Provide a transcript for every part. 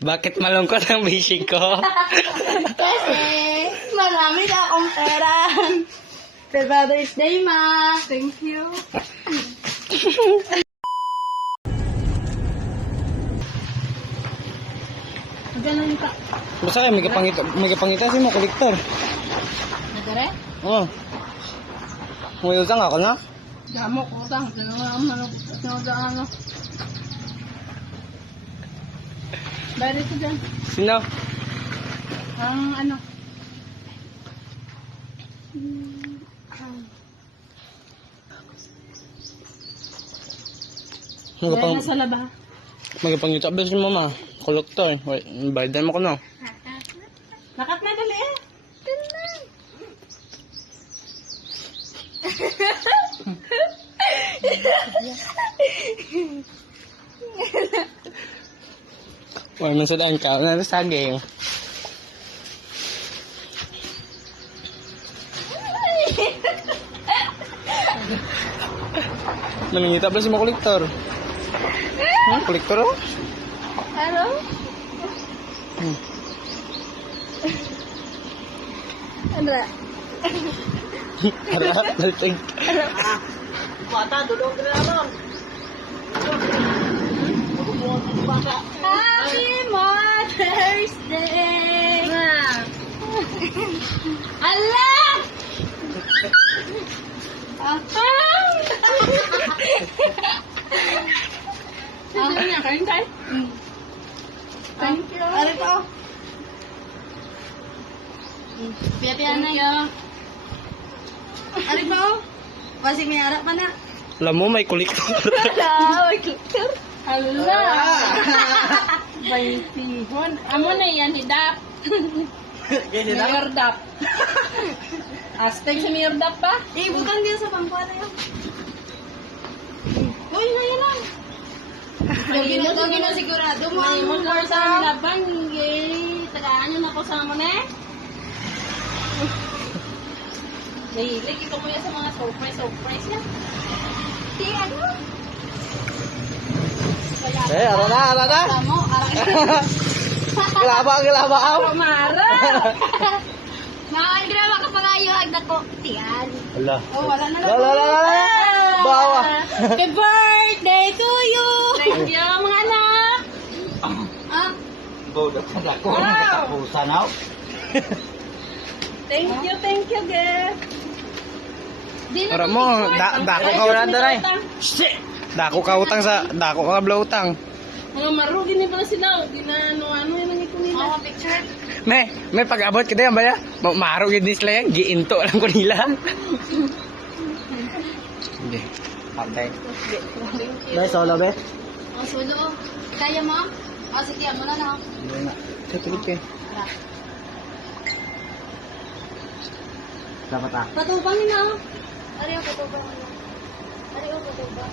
Bakit malungkot ang bishig ko? Kasi marami na akong pera. Happy Father's Day, Ma. Thank you. Ganun ka. Basta kayo, may kapangita si mo, kolektor. Nagare? Oo. May utang ako na? Damo ko utang. Ganun nga ang manok. Ano. Bari ko dyan. Sino? Ang ano. Kaya nasa laba. May kapangita ba si mama? Kolektor. Bayadan mo ko na. Nakat na dali eh. Wala man sa daan ka. Ano sa saging? Namingita ba si mga kolektor? Kolektor oh? Ano? Ano ba? Harap, dalting. Bata, dulog na naman. Happy Mother's Day! Allah! Ano niya? Kain tayo? Thank you. Ano ito? Piya-piya na yun. Ano ito? Kasi may harap pa na. Alam mo, may kolektor. Hello, Victor. Hello. Baitihon. Amo na yan, hidap. Mayor Dap. Aztec si Mayor Dap pa? Butang din sa bangko na yun. Uy, na yun lang. Lagi na sigurado mo. May mo lang sa laban. Tagaan yun ako sa mo na eh. Nahilig, ito mo yan sa mga surprise yan. Di ano? Ara na. Tamo, Kilaba aw. Mara! Makan ka naman kapag ayaw agdat ko. Tiyan. Ala. Oh, wala na lang. La. Bawa. Happy birthday to you! Thank you, mga anak! Ah, Bodak sa dako. Wow. Nakapusan aw. thank you, girl. Ara mo, dako ka wala daray. Shit. Dako ka blowtang. Mga marugi ni pala sila. Di na ano yung nangito nila. Oh, picture. May pag-abot kita yan ba ya? Maro yun din sila yan. Giinto lang ko nila. Hindi. Okay. Dahil solo be? Oh, solo. Kaya mo? Oh, sige, mo na na. Hindi na. Katulog ka. Dapat ah. Patubang nila. Ari ang patubang nila. Ari ang patubang.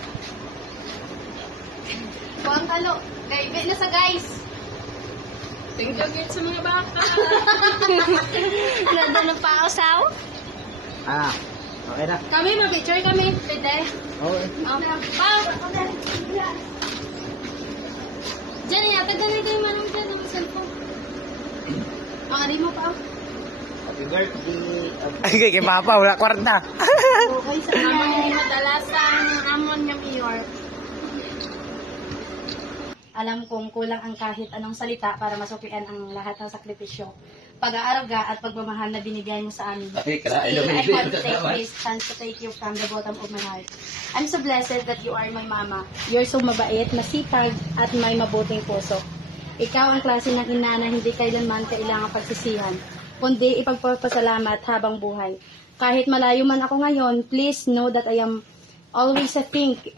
Buang talo. Gaibe na sa guys. Thank you again sa mga baka. Nanda ng pausaw. Ah. Okay na. Kami, mag-picture kami. Pwede. Okay. Pao. Diyan na yata. Ganito yung manong dyan ng cellphone. Ari mo pa. Happy birthday. Ay, kay Papa. Wala kwarta. Okay sa mga madalas ang amon niya mayor. Alam kong kulang ang kahit anong salita para masukian ang lahat ng sakripisyo, pag-aaruga at pagmamahal na binigay mo sa amin. Still, I want to take this chance to thank you from the bottom of my heart. I'm so blessed that you are my mama. You're so mabait, masipag, at may mabuting puso. Ikaw ang klase ng ina na hindi kailanman kailangang pagsisihan, kundi ipagpapasalamat habang buhay. Kahit malayo man ako ngayon, please know that I am always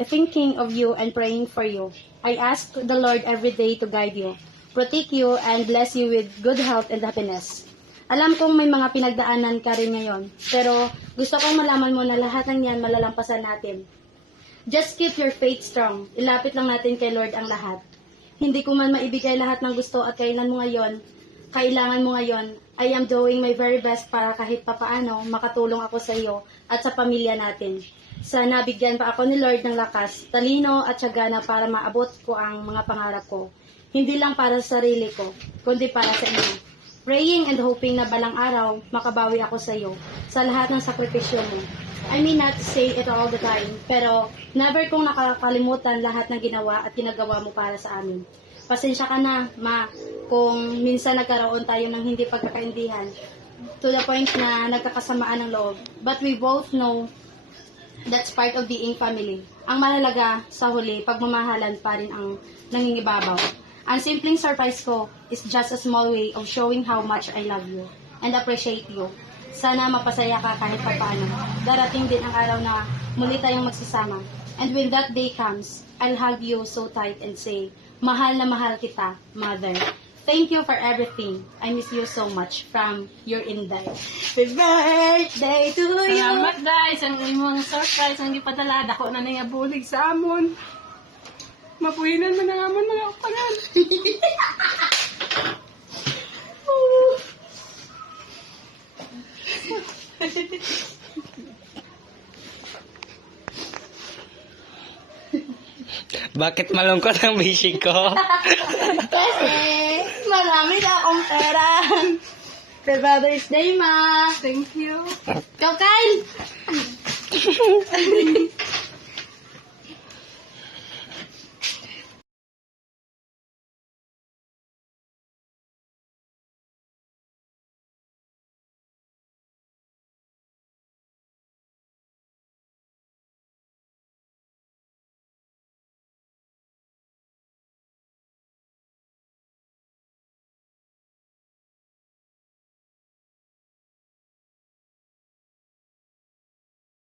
thinking of you and praying for you. I ask the Lord every day to guide you, protect you, and bless you with good health and happiness. Alam kong may mga pinagdaanan ka rin ngayon, pero gusto kong malaman mo na lahat ng yan malalampasan natin. Just keep your faith strong. Ilapit lang natin kay Lord ang lahat. Hindi ko man maibigay lahat ng gusto at kailangan mo ngayon. I am doing my very best para kahit papaano makatulong ako sa iyo at sa pamilya natin. Sana bigyan pa ako ni Lord ng lakas, talino at tiyaga na para maabot ko ang mga pangarap ko. Hindi lang para sa sarili ko, kundi para sa inyo. Praying and hoping na balang araw, makabawi ako sa iyo sa lahat ng sakripisyo mo. I may not say it all the time, pero never kong nakakalimutan lahat ng ginawa at ginagawa mo para sa amin. Pasensya ka na, Ma, kung minsan nagkaroon tayo ng hindi pagkakaintindihan to the point na nagkakasamaan ng loob. But we both know that's part of being family. Ang mahalaga sa huli, pagmamahalan pa rin ang nangingibabaw. Ang simpleng surprise ko is just a small way of showing how much I love you and appreciate you. Sana mapasaya ka kahit papaano. Darating din ang araw na muli tayong magsasama. And when that day comes, I'll hug you so tight and say, mahal na mahal kita, Mother. Thank you for everything. I miss you so much. From your Inday. Happy birthday to you! Salamat guys, ang imong surprise ang gipadala dako na niya bulig sa amon. Mapuhinan man ang amon mga kapanan. Bakit malungkot ang bishig ko? Kasi marami na akong pera. Happy Father's Day, Ma! Thank you. Ikaw, Kyle!